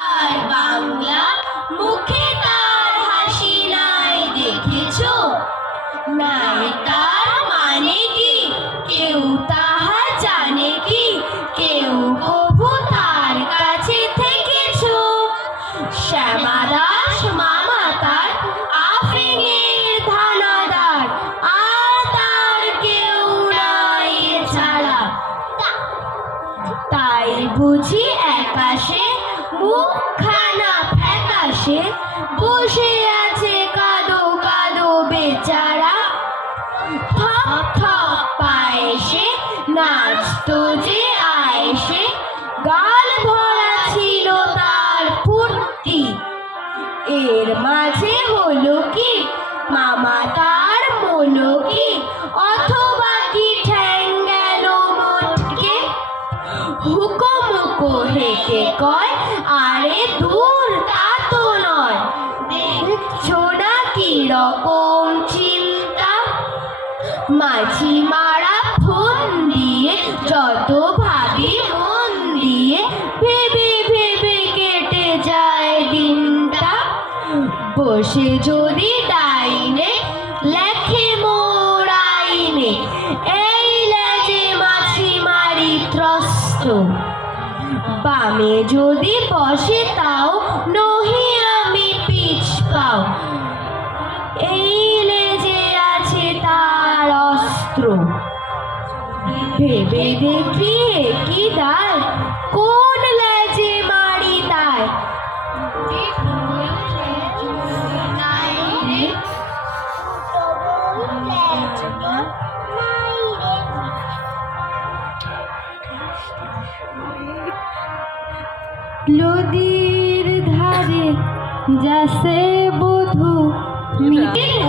আর বাংলা মুখে তার হাসি নাই দেখেছো? নাই তার মানে কি কেউ তাহা জানে কি? কেউ কবু তার কাছে থেকেছো? শ্যামা দাস মামা তার আফিংয়ের ধানাদার, আর তার কেউ নাই ছাড়া। তাই বুঝি একাশে মুখখানা ফ্যাকাশে বসে আছে কাঁদো কাঁদো বেচারা। থপ থপ পায়ে সে নাচতো যে আয়েসে, গাল ভরা ছিল তার ফুর্তি। এর মাঝে হলো কি মামা তার মলো কি, অথবা কি ঠ্যাং গেল মোটকে। হুকো মুকো হেঁকে কয়, আরে দূর তা তো নয়, দেখছো না কি রকম চিন্তা। মাঝি মারা ফোন দিয়ে যত ভাবি মন দিয়ে, ভেবে ভেবে কেটে যায় দিনটা। বসে যদি ডাইনে লেখে মোর আইনে, এই লেজে মাছি মারি ত্রস্ত। বামে যদি বসে তাও নহি আমি পিছ পাও, এই লেজে আছে তার অস্ত্র। ভেবে দেখি কি দায়, কোন লেজে মারি তাই। নদীর ধারে যাসে বধূ,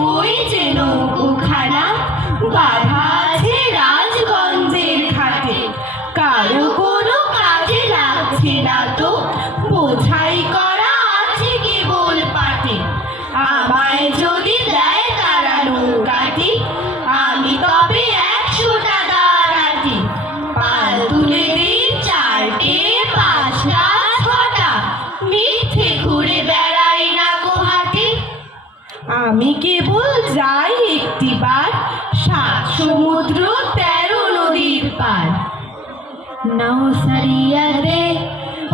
ওই যে নৌকোখানা বাঁধা আছে রাজগঞ্জের ঘাটে। কারো কোনো কাজে লাগছে না তো, বোঝাই করা আছে কেবল পাটে। আমায় যদি দেয় তারা নৌকাটি, আমি তবে 100 টাকা রাটি। পাল তুলে দিই 4টে 5টা 6টা, মিথ্যে ঘুরে বেড়াই না কোহাটে। আমি কেবল যাই একটিবার 7 সমুদ্র 13 নদীর পার। নাও সারিয়া দে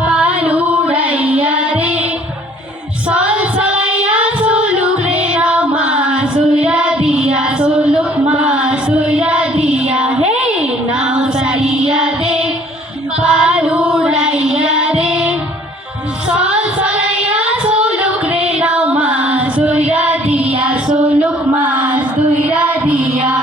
পাল উড়াইয়া রে, সল সলাইয়া চলুক রে নাও মাছ উইরা দিয়া, চলুক মাছ উইরা দিয়া। হে নাও সারিয়া দে পাল উড়াইয়া রে, সল সলাইয়া চলুক রে নাও মাছ উইরা দিয়া, চলুক মাছ উইরা দিয়া।